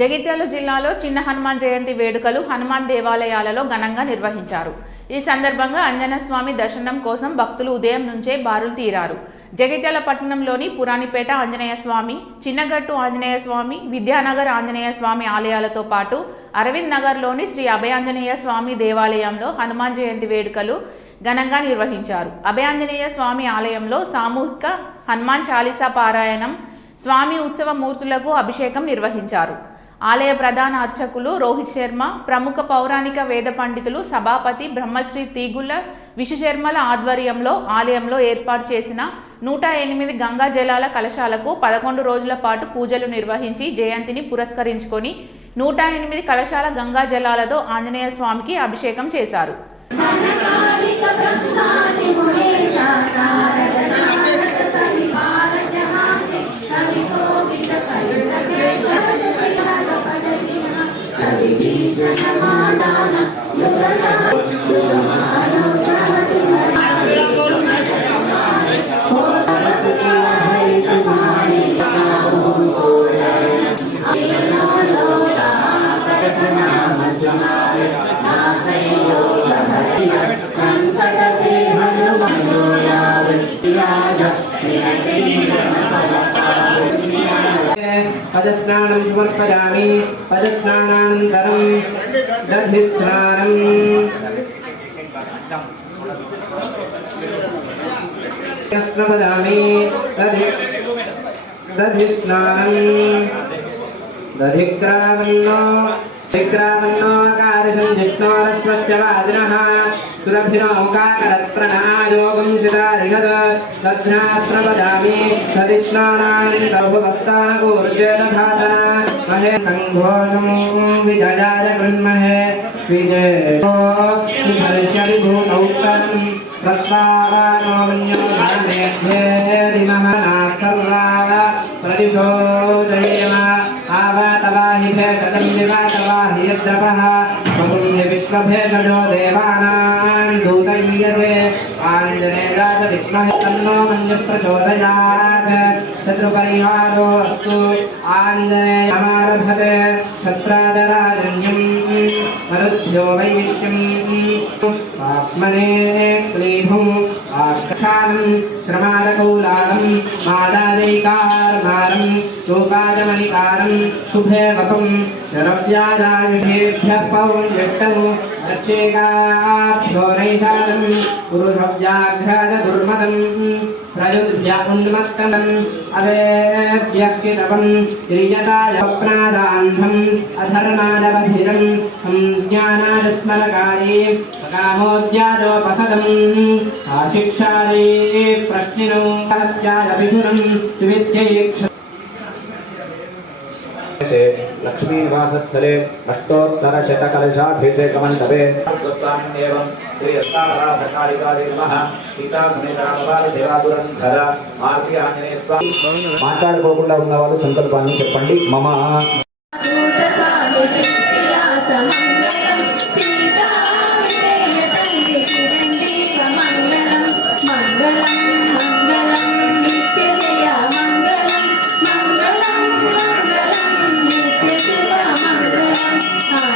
జగిత్యాల జిల్లాలో చిన్న హనుమాన్ జయంతి వేడుకలు హనుమాన్ దేవాలయాలలో ఘనంగా నిర్వహించారు. ఈ సందర్భంగా ఆంజనేయ స్వామి దర్శనం కోసం భక్తులు ఉదయం నుంచే బారులు తీరారు. జగిత్యాల పట్టణంలోని పురాణిపేట ఆంజనేయ స్వామి, చిన్నగట్టు ఆంజనేయ స్వామి, విద్యానగర్ ఆంజనేయ స్వామి ఆలయాలతో పాటు అరవింద్ నగర్లోని శ్రీ అభయాంజనేయ స్వామి దేవాలయంలో హనుమాన్ జయంతి వేడుకలు ఘనంగా నిర్వహించారు. అభయాంజనేయ స్వామి ఆలయంలో సామూహిక హనుమాన్ చాలీసా పారాయణం, స్వామి ఉత్సవ మూర్తులకు అభిషేకం నిర్వహించారు. ఆలయ ప్రధాన అర్చకులు రోహిత్ శర్మ, ప్రముఖ పౌరాణిక వేద పండితులు సభాపతి బ్రహ్మశ్రీ తీగుల విశ్వశర్మల ఆధ్వర్యంలో ఆలయంలో ఏర్పాటు చేసిన 108 గంగా జలాల కలశాలకు 11 రోజుల పాటు పూజలు నిర్వహించి జయంతిని పురస్కరించుకొని 108 కలశాల గంగా జలాలతో ఆంజనేయ స్వామికి అభిషేకం చేశారు. पदस्नानं समर्पयामि। पदस्नानानन्तरं दधिस्नानं स्नापयामि। दधिस्नानं विक्रामन्नोकारसंजिष्णोरश्वस्य वादिनः सुरभिनौकाकरत्प्रणायोगं सिदारिहद तद्ध्नास्रवदामि। सदिस्नानान्तर्भुभक्तानकूर्जेदधातन महे सङ्घोषं विजयाय गृह्महे विजयो विभर्ष्यविभूतौत्तरं तत्पावानो मन्यो धानेभ्येरिमः नासर्वा प्रतिशो जयेम आवातवाहि भेषजं विवातवाहि यद्रपः स्वपुण्य विश्वभेषजो देवानां दूतयीयसे आञ्जनेयाय विद्महे तन्नो मन्यः प्रचोदयात्। शत्रुपरिहारो अस्तु आञ्जनेयमारभते शत्रादराजन्यं मरुद्भ्यो वैश्यम् आत्मने क्लीभुम् आक्षानं श्रमालकौलालं मालादैकारमालं लोकाजमणिकारं शुभे वपं शरव्याजायुषेभ्यः पौर्यष्टनु अर्चेकाभ्यो नैषादं पुरुषव्याघ्राजदुर्मदं प्रयुज्य उन्मत्तनम् अवेभ्यक्तितपं गिरियताय प्रादान्धम् अधर्मादबधिरं संज्ञानादस्मरकारे कामोद्यादोपसदम् आशिक्षायै प्रश्निनो हत्याय विधुरं विविध्यैक्ष लक्ष्मी निवासस्थले अष्टोत्तरशतकलशाभिषेकमण्डपे एवं श्री अस्तावराधकालिकादेवः सीता समेत रामबाल सेवादुरन्धर मारुति आंजनेय स्वामी మాట్లాడుకోకుండా ఉన్న వాళ్ళు సంకల్పాన్ని చెప్పండి. మమ మంగళం